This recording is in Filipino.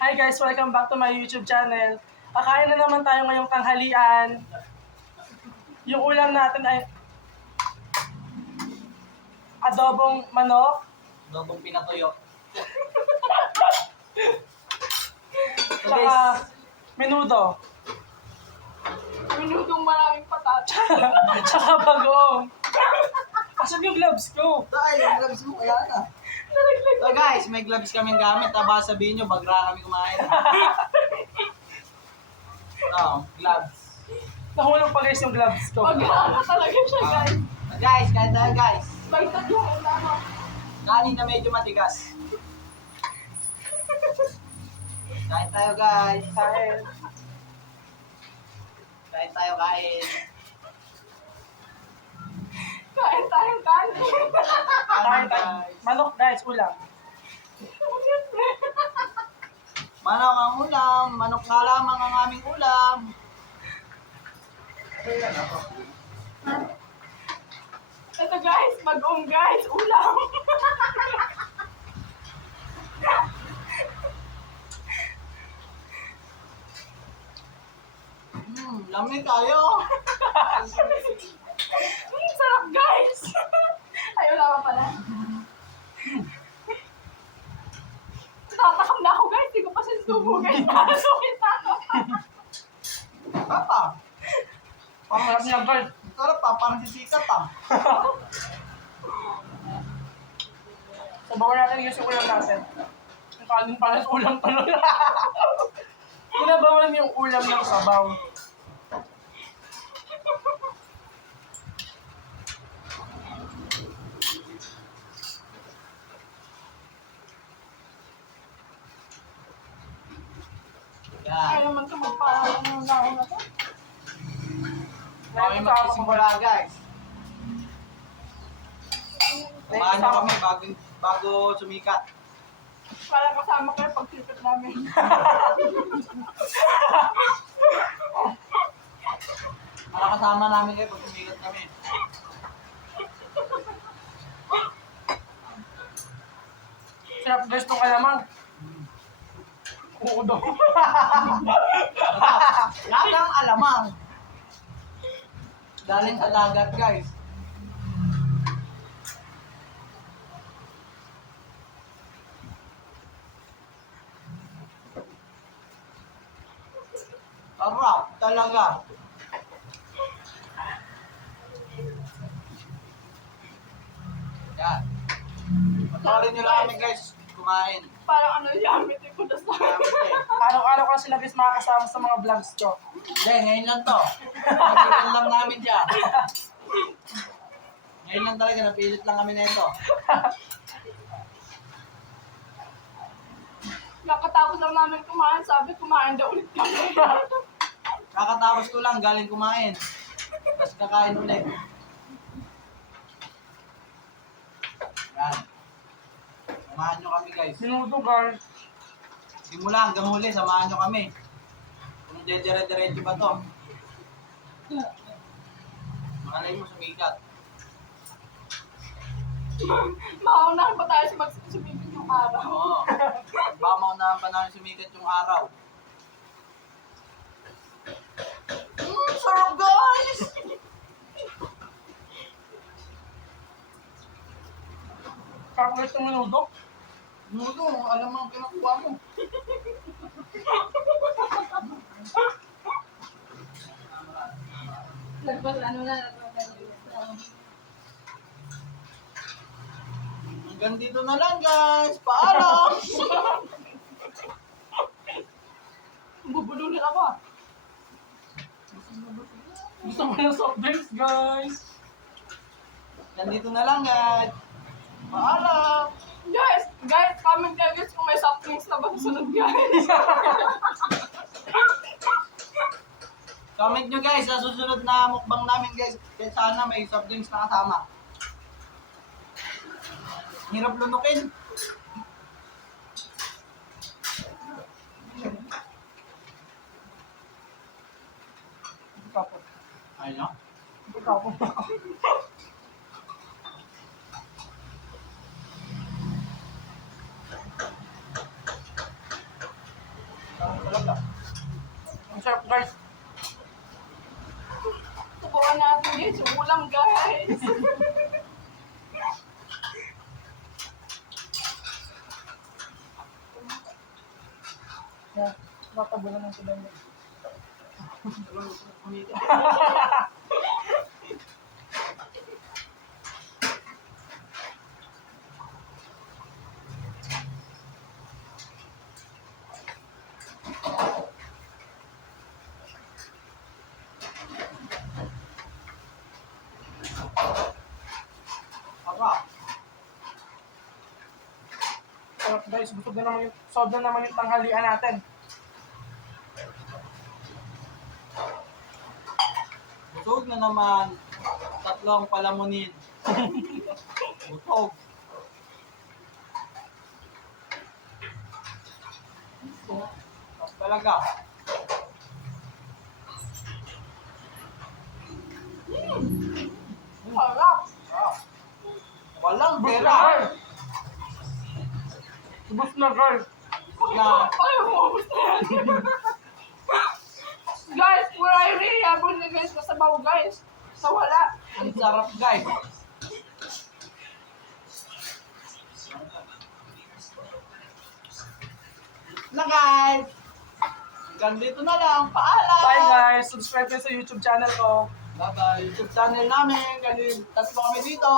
Hi guys, welcome back to my YouTube channel. Kakain na naman tayo ngayong tanghalian. Yung ulam natin ay adobong manok. Adobong pinatuyo. Tsaka menudo. Minutong maraming patata. Tsaka bagoong. Asan yung gloves ko? Dahil, yung gloves mo, kaya na. So guys, may gloves kaming gamit. Baka sabihin nyo, bagra kami kumain. Gloves. Nahulog pa guys yung gloves ko. Mag-aano talaga siya, guys. Guys, kain tayo guys. Baliktad yung ulam. Kanin na medyo matigas. Kain tayo guys. Kain. Kain tayo, kain. Kain tayong kanin. Kain tayo. Manok guys, ulam. Manok ang ulam. Manok nga lamang ang aming ulam. Ito guys, mag-ong guys, ulam. Lamig tayo. Sarap guys. Ay, wala ka pala. Tatakam na ako guys, hindi ko pa sinusubo guys. Nakasukit na ako. Papa. Pangarap niya guys. Sarap pa, parang sisikat pa. Sabawan natin yung ulam natin. Ang kanin pala sa ulam talaga. Kinabawan yung ulam ng sabaw. Kaya Yan. naman ito magparang ng naon na to. Kami magsisimula guys. Samahan nyo kami bago sumikat. Para kasama kayo pag tripit namin. Para kasama namin kayo pag sumikat kami. Sarap guys itong alamang. Oo daw. Lahat ng alamang. Galing sa dagat guys. Sarap talaga. Yan. Patawarin nyo lang kami guys kumain. Parang ano, yamit yung kudas na. Araw-araw ko na sila guys makakasama sa mga vlogs ko. Hindi, ngayon lang to. Napilit lang namin siya. Ngayon lang talaga, napilit lang kami na ito. Nakatapos lang namin kumain, sabi kumain daw ulit kami. Kakatapos ko lang, galing kumain. Tapos kakain ulit. Yan. Samahan nyo kami guys. Minuto guys. Simula hanggang huli, samahan nyo kami. Kung dire-diretso ba to? Makalay mo sumikat. Maunahan pa tayo sa magsumipin yung araw. Oo. Baka maunahan pa namin sumikat yung araw. Sarap guys! Sarap guys itong minuto. Nudo, alam mo ang pinakuha mo. Lagpas ano na, Hanggang dito na lang guys. Paalam! bubulunit ako ah. Gusto ko ng soft drinks guys. Hanggang dito na lang guys. Paalam! Guys, comment kayo guys kung may soft drinks na ba susunod guys. Comment nyo guys sa susunod na mukbang namin guys. Kaya sana may soft drinks na kasama. Hirap lunukin. Tapos. Ayun. Tapos. Talaga. Ang sarap guys. Subukan natin guys, yung ulam guys. Yeah, matabunan ng sila. Apa? Sarap guys, busog na naman yung, sobra naman yung tanghalian natin. Busog na naman. Tatlong palamunin. Busog. Tapos talaga. Sarap. Ah. Walang Busog pera. na guys. Ubus na guys. Na Ay, umubos na yan. Guys, pura yun eh. Yabon na guys, masabaw guys. Nawala. ang sarap guys. Na guys. Ganito na lang. Paalam. Bye guys, subscribe kayo sa YouTube channel ko. Bye-bye. YouTube channel namin. Ganito. Tatlo kami dito.